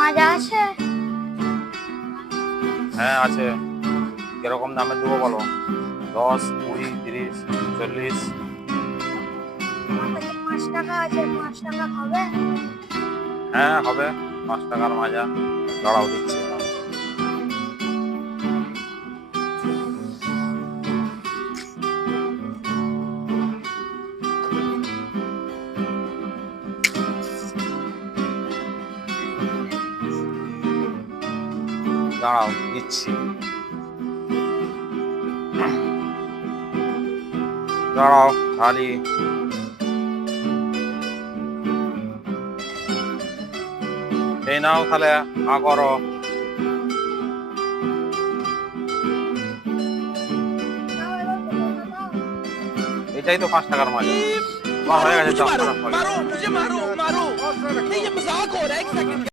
মাজা আছে? হ্যাঁ আছে। কিরকম দামে দেবো বলো? 10, 20, 30, 40? আমার কাছে 5 টাকা আছে, 5 টাকা হবে? হ্যাঁ হবে, 5 টাকার মাজা। দাঁড়াও দিচ্ছি না। দাঁড়াও দিচ্ছি। দাঁড়াও খালি। এই নাও তাহলে করো। এটাই তো 5 টাকার মাজা। তোমার হয়ে গেছে 10 টাকা। मारो मुझे मारो मारो नहीं ये मजाक हो रहा है एक सेकंड